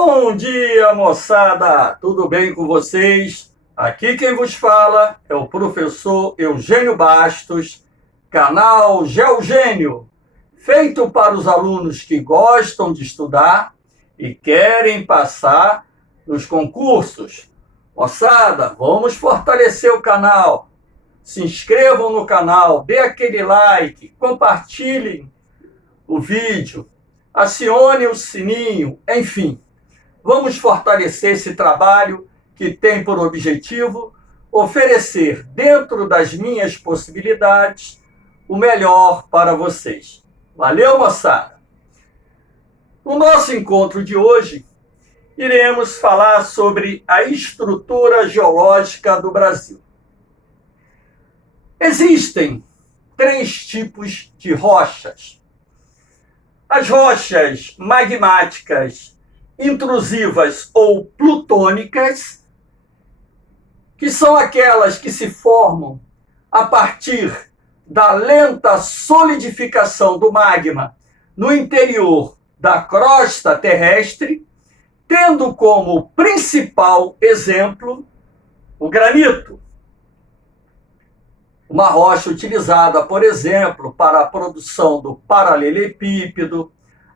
Bom dia, moçada! Tudo bem com vocês? Aqui quem vos fala é o professor Eugênio Bastos, canal Geogênio, feito para os alunos que gostam de estudar e querem passar nos concursos. Moçada, vamos fortalecer o canal. Se inscrevam no canal, dê aquele like, compartilhem o vídeo, acione o sininho, enfim. Vamos fortalecer esse trabalho que tem por objetivo oferecer, dentro das minhas possibilidades, o melhor para vocês. Valeu, moçada! No nosso encontro de hoje, iremos falar sobre a estrutura geológica do Brasil. Existem 3 tipos de rochas. As rochas magmáticas intrusivas ou plutônicas, que são aquelas que se formam a partir da lenta solidificação do magma no interior da crosta terrestre, tendo como principal exemplo o granito. Uma rocha utilizada, por exemplo, para a produção do paralelepípedo,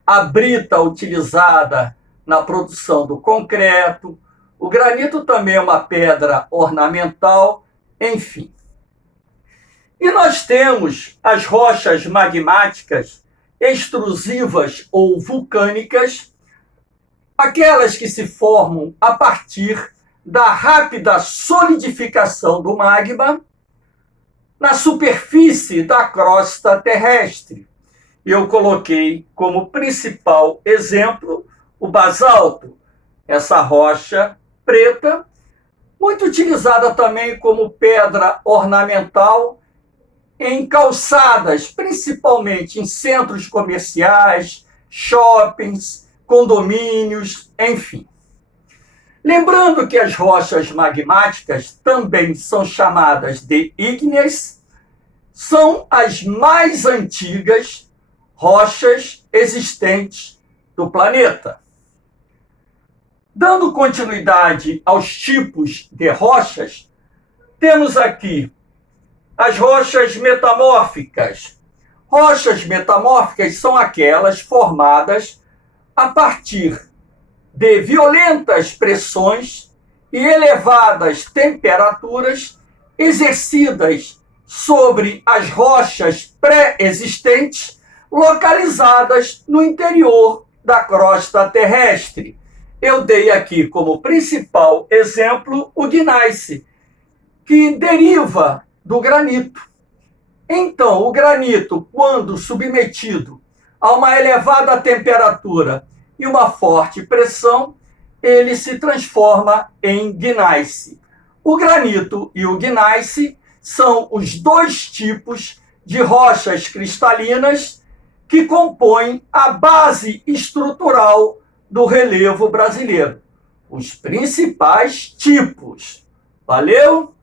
a brita utilizada na produção do concreto, o granito também é uma pedra ornamental, enfim. E nós temos as rochas magmáticas extrusivas ou vulcânicas, aquelas que se formam a partir da rápida solidificação do magma na superfície da crosta terrestre. Eu coloquei como principal exemplo o basalto, essa rocha preta, muito utilizada também como pedra ornamental em calçadas, principalmente em centros comerciais, shoppings, condomínios, enfim. Lembrando que as rochas magmáticas também são chamadas de ígneas, são as mais antigas rochas existentes do planeta. Dando continuidade aos tipos de rochas, temos aqui as rochas metamórficas. Rochas metamórficas são aquelas formadas a partir de violentas pressões e elevadas temperaturas exercidas sobre as rochas pré-existentes localizadas no interior da crosta terrestre. Eu dei aqui como principal exemplo o gneiss, que deriva do granito. Então, o granito, quando submetido a uma elevada temperatura e uma forte pressão, ele se transforma em gneiss. O granito e o gneiss são os 2 tipos de rochas cristalinas que compõem a base estrutural do relevo brasileiro. Os principais tipos. Valeu?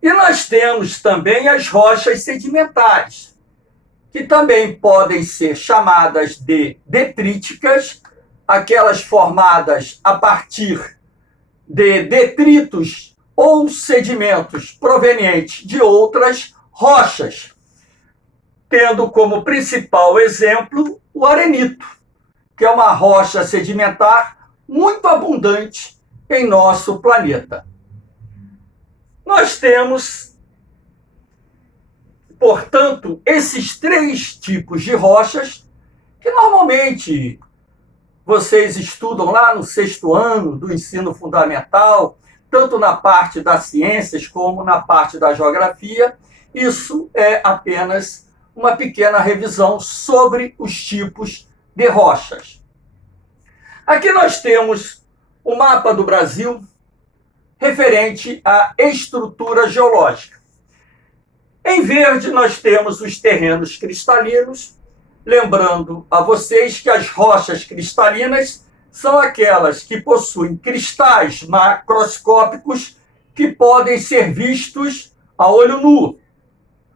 E nós temos também as rochas sedimentares, que também podem ser chamadas de detríticas, aquelas formadas a partir de detritos ou sedimentos provenientes de outras rochas, tendo como principal exemplo o arenito, que é uma rocha sedimentar muito abundante em nosso planeta. Nós temos, portanto, esses 3 tipos de rochas que normalmente vocês estudam lá no 6º ano do ensino fundamental, tanto na parte das ciências como na parte da geografia. Isso é apenas uma pequena revisão sobre os tipos de rochas. Aqui nós temos o mapa do Brasil referente à estrutura geológica. Em verde, nós temos os terrenos cristalinos, lembrando a vocês que as rochas cristalinas são aquelas que possuem cristais macroscópicos que podem ser vistos a olho nu,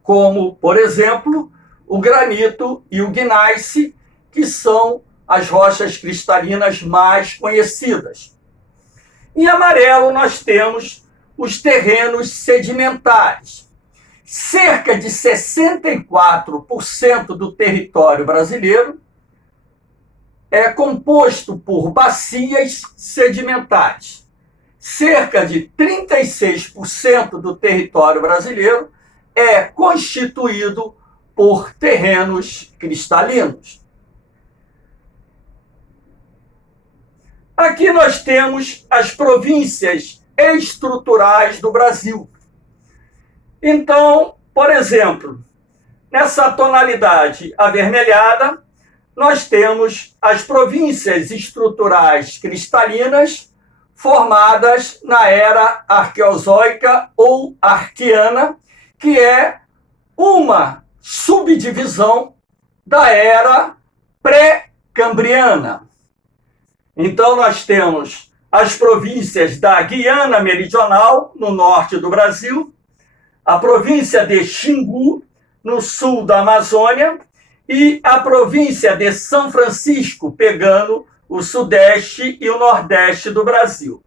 como, por exemplo, o granito e o gneiss, que são as rochas cristalinas mais conhecidas. Em amarelo, nós temos os terrenos sedimentares. Cerca de 64% do território brasileiro é composto por bacias sedimentares. Cerca de 36% do território brasileiro é constituído por terrenos cristalinos. Aqui nós temos as províncias estruturais do Brasil. Então, por exemplo, nessa tonalidade avermelhada, nós temos as províncias estruturais cristalinas formadas na era arqueozoica ou arquiana, que é uma subdivisão da era pré-cambriana. Então, nós temos as províncias da Guiana Meridional, no norte do Brasil, a província de Xingu, no sul da Amazônia, e a província de São Francisco, pegando o sudeste e o nordeste do Brasil.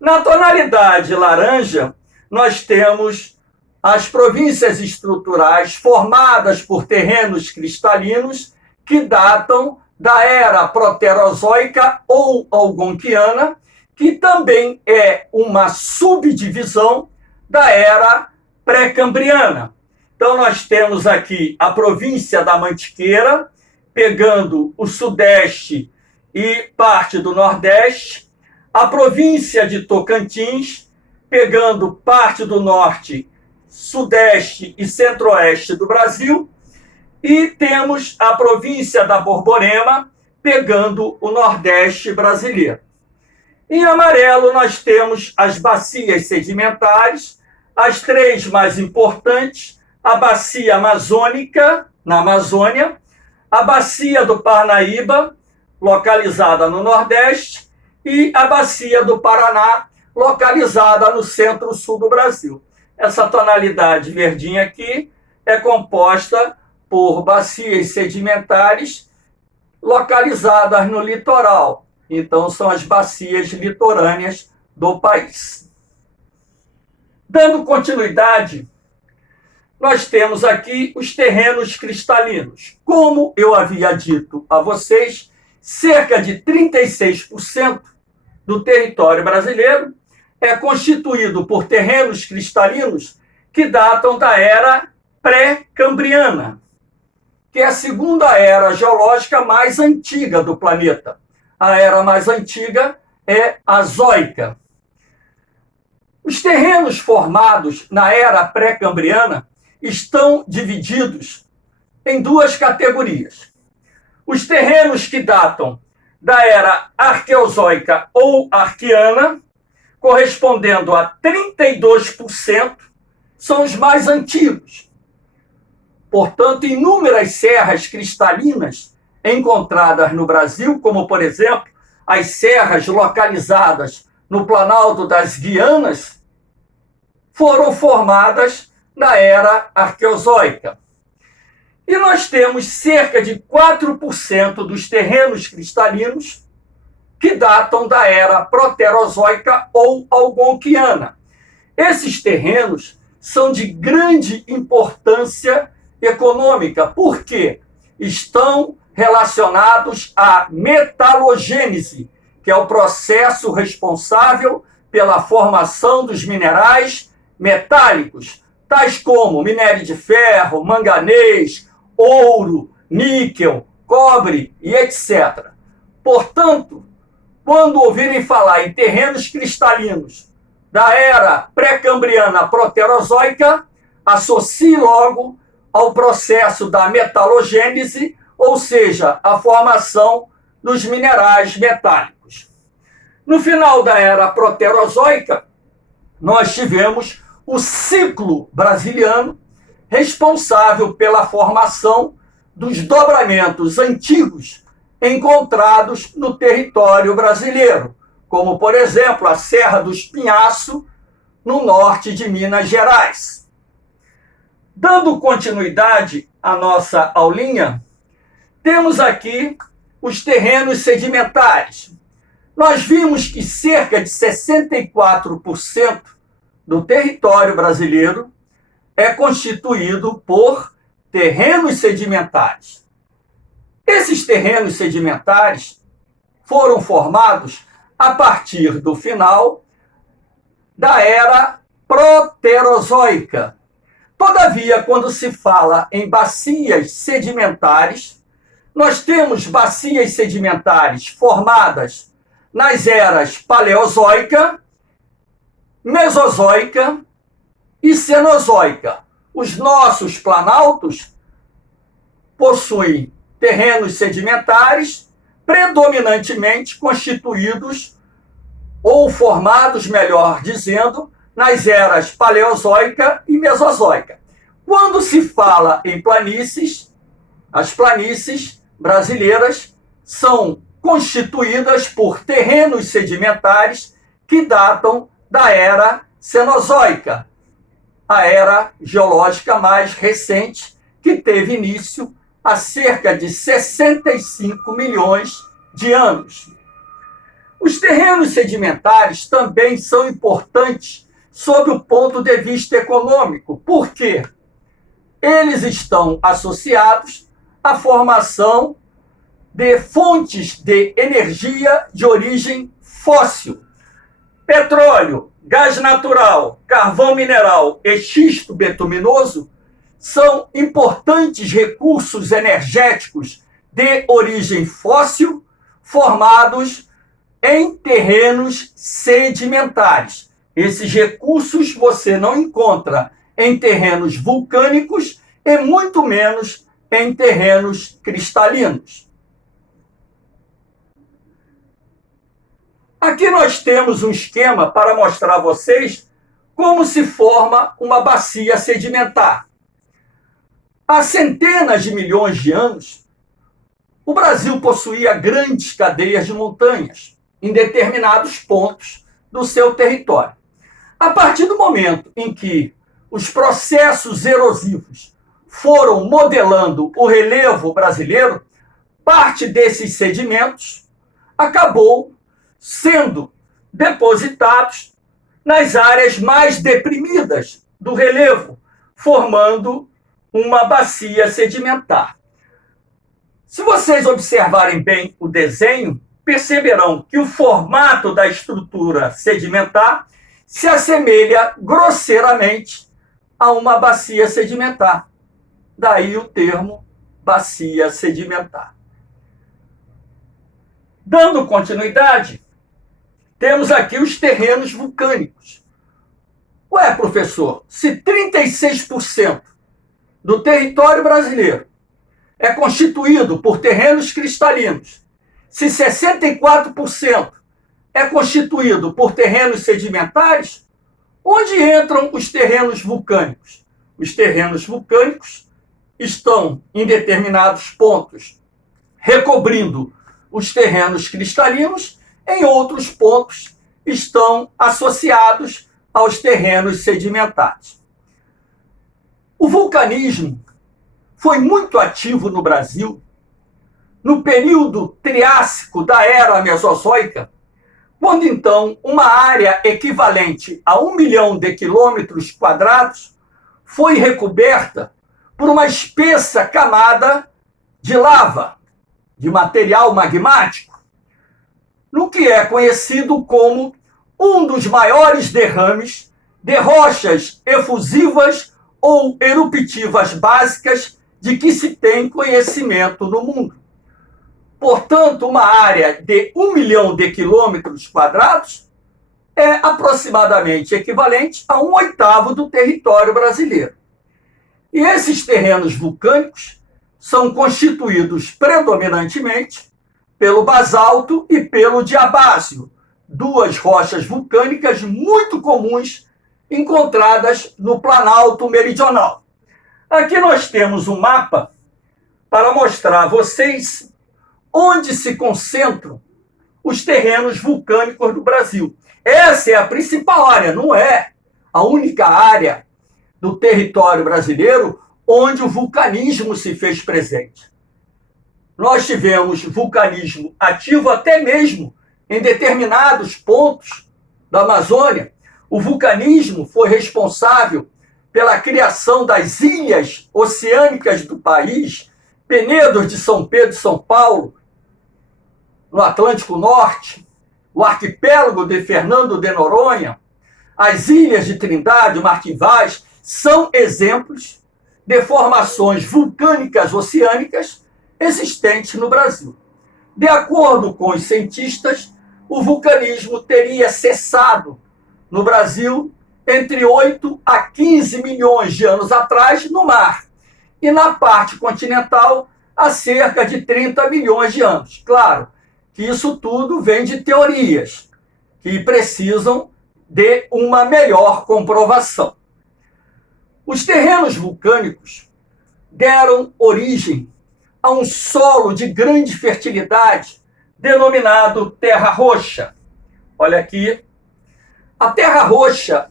Na tonalidade laranja, nós temos as províncias estruturais formadas por terrenos cristalinos que datam da era proterozoica ou algonquiana, que também é uma subdivisão da era pré-cambriana. Então, nós temos aqui a província da Mantiqueira, pegando o sudeste e parte do nordeste, a província de Tocantins, pegando parte do norte, sudeste e centro-oeste do Brasil, e temos a província da Borborema, pegando o nordeste brasileiro. Em amarelo, nós temos as bacias sedimentares, as três mais importantes: a bacia amazônica, na Amazônia, a bacia do Parnaíba, localizada no nordeste, e a bacia do Paraná, localizada no centro-sul do Brasil. Essa tonalidade verdinha aqui é composta por bacias sedimentares localizadas no litoral. Então, são as bacias litorâneas do país. Dando continuidade, nós temos aqui os terrenos cristalinos. Como eu havia dito a vocês, cerca de 36% do território brasileiro é constituído por terrenos cristalinos que datam da era pré-cambriana, que é a segunda era geológica mais antiga do planeta. A era mais antiga é a Zoica. Os terrenos formados na era pré-cambriana estão divididos em duas categorias. Os terrenos que datam da era arqueozoica ou arquiana, correspondendo a 32%, são os mais antigos. Portanto, inúmeras serras cristalinas encontradas no Brasil, como, por exemplo, as serras localizadas no Planalto das Guianas, foram formadas na era arqueozoica. E nós temos cerca de 4% dos terrenos cristalinos que datam da era proterozoica ou algonquiana. Esses terrenos são de grande importância econômica, porque estão relacionados à metalogênese, que é o processo responsável pela formação dos minerais metálicos, tais como minério de ferro, manganês, ouro, níquel, cobre e etc. Portanto, quando ouvirem falar em terrenos cristalinos da era pré-cambriana proterozoica, associe logo ao processo da metalogênese, ou seja, a formação dos minerais metálicos. No final da era proterozoica, nós tivemos o ciclo brasiliano, responsável pela formação dos dobramentos antigos encontrados no território brasileiro, como, por exemplo, a Serra do Espinhaço, no norte de Minas Gerais. Dando continuidade à nossa aulinha, temos aqui os terrenos sedimentares. Nós vimos que cerca de 64% do território brasileiro é constituído por terrenos sedimentares. Esses terrenos sedimentares foram formados a partir do final da era proterozoica. Todavia, quando se fala em bacias sedimentares, nós temos bacias sedimentares formadas nas eras paleozoica, mesozoica e cenozoica. Os nossos planaltos possuem terrenos sedimentares predominantemente constituídos ou formados, melhor dizendo, nas eras paleozoica e mesozoica. Quando se fala em planícies, as planícies brasileiras são constituídas por terrenos sedimentares que datam da era cenozoica, a era geológica mais recente, que teve início há cerca de 65 milhões de anos. Os terrenos sedimentares também são importantes sob o ponto de vista econômico, porque eles estão associados à formação de fontes de energia de origem fóssil. Petróleo, gás natural, carvão mineral e xisto betuminoso são importantes recursos energéticos de origem fóssil formados em terrenos sedimentares. Esses recursos você não encontra em terrenos vulcânicos e muito menos em terrenos cristalinos. Aqui nós temos um esquema para mostrar a vocês como se forma uma bacia sedimentar. Há centenas de milhões de anos, o Brasil possuía grandes cadeias de montanhas em determinados pontos do seu território. A partir do momento em que os processos erosivos foram modelando o relevo brasileiro, parte desses sedimentos acabou sendo depositados nas áreas mais deprimidas do relevo, formando uma bacia sedimentar. Se vocês observarem bem o desenho, perceberão que o formato da estrutura sedimentar se assemelha grosseiramente a uma bacia sedimentar. Daí o termo bacia sedimentar. Dando continuidade, temos aqui os terrenos vulcânicos. Ué, professor, se 36% do território brasileiro é constituído por terrenos cristalinos, se 64% é constituído por terrenos sedimentares, onde entram os terrenos vulcânicos? Os terrenos vulcânicos estão em determinados pontos recobrindo os terrenos cristalinos, em outros pontos estão associados aos terrenos sedimentares. O vulcanismo foi muito ativo no Brasil no período Triássico da Era Mesozoica, quando então uma área equivalente a 1 milhão de quilômetros quadrados foi recoberta por uma espessa camada de lava, de material magmático, no que é conhecido como um dos maiores derrames de rochas efusivas ou eruptivas básicas de que se tem conhecimento no mundo. Portanto, uma área de 1 milhão de quilômetros quadrados é aproximadamente equivalente a 1/8 do território brasileiro. E esses terrenos vulcânicos são constituídos predominantemente pelo basalto e pelo diabásio, duas rochas vulcânicas muito comuns encontradas no Planalto Meridional. Aqui nós temos um mapa para mostrar a vocês onde se concentram os terrenos vulcânicos do Brasil. Essa é a principal área, não é a única área do território brasileiro onde o vulcanismo se fez presente. nós tivemos vulcanismo ativo até mesmo em determinados pontos da Amazônia. O vulcanismo foi responsável pela criação das ilhas oceânicas do país, Penedos de São Pedro e São Paulo, no Atlântico Norte, o arquipélago de Fernando de Noronha, as ilhas de Trindade, Martim Vaz, são exemplos de formações vulcânicas oceânicas existentes no Brasil. De acordo com os cientistas, o vulcanismo teria cessado no Brasil entre 8 a 15 milhões de anos atrás no mar, e na parte continental há cerca de 30 milhões de anos. Claro que isso tudo vem de teorias que precisam de uma melhor comprovação. Os terrenos vulcânicos deram origem a um solo de grande fertilidade denominado terra roxa. Olha aqui. A terra roxa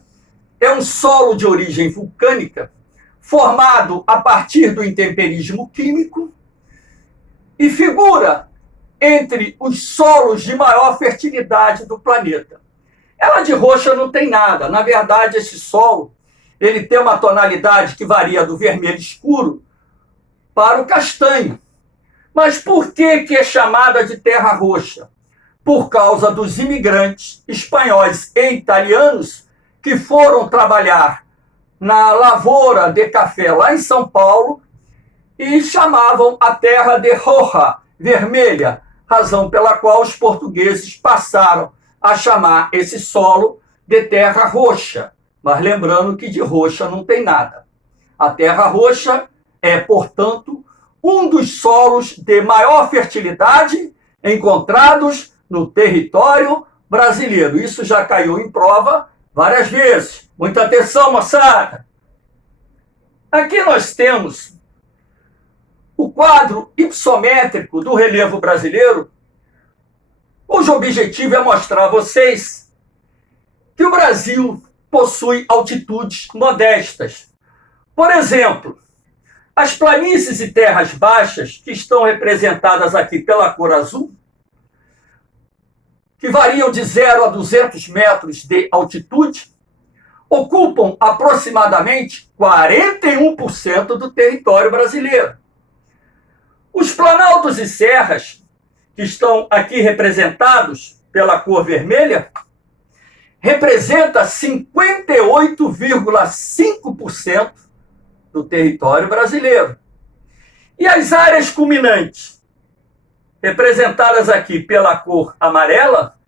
é um solo de origem vulcânica formado a partir do intemperismo químico e figura entre os solos de maior fertilidade do planeta. Ela de roxa não tem nada. Na verdade, esse solo ele tem uma tonalidade que varia do vermelho escuro para o castanho. Mas por que é chamada de terra roxa? Por causa dos imigrantes espanhóis e italianos que foram trabalhar na lavoura de café lá em São Paulo e chamavam a terra de roja, vermelha, razão pela qual os portugueses passaram a chamar esse solo de terra roxa. Mas lembrando que de roxa não tem nada. A terra roxa é, portanto, um dos solos de maior fertilidade encontrados no território brasileiro. Isso já caiu em prova várias vezes. Muita atenção, moçada! Aqui nós temos o quadro hipsométrico do relevo brasileiro, cujo objetivo é mostrar a vocês que o Brasil possui altitudes modestas. Por exemplo, as planícies e terras baixas, que estão representadas aqui pela cor azul, que variam de 0 a 200 metros de altitude, ocupam aproximadamente 41% do território brasileiro. Os planaltos e serras, que estão aqui representados pela cor vermelha, representa 58,5% do território brasileiro. E as áreas culminantes, representadas aqui pela cor amarela,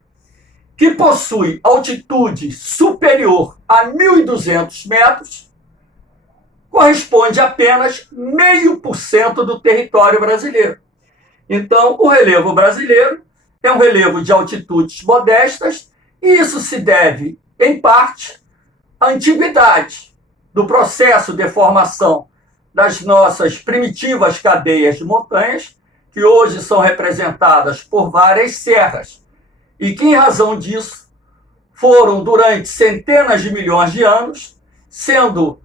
que possui altitude superior a 1.200 metros, corresponde a apenas 0,5% do território brasileiro. Então, o relevo brasileiro é um relevo de altitudes modestas, e isso se deve, em parte, à antiguidade do processo de formação das nossas primitivas cadeias de montanhas, que hoje são representadas por várias serras, e que, em razão disso, foram, durante centenas de milhões de anos, sendo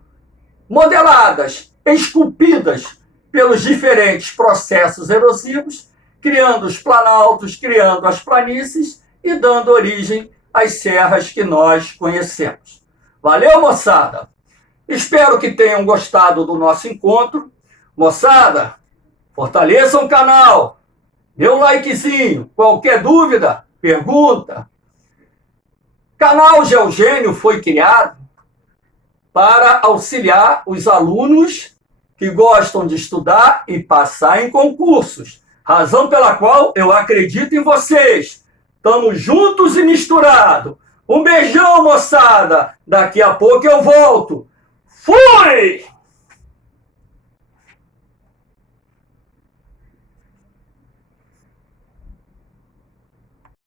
modeladas, esculpidas pelos diferentes processos erosivos, criando os planaltos, criando as planícies e dando origem às serras que nós conhecemos. Valeu, moçada? Espero que tenham gostado do nosso encontro. Moçada, fortaleçam o canal, dê um likezinho. Qualquer dúvida, pergunta. Canal Geogênio foi criado para auxiliar os alunos que gostam de estudar e passar em concursos. Razão pela qual eu acredito em vocês. Estamos juntos e misturados. Um beijão, moçada. Daqui a pouco eu volto. Fui!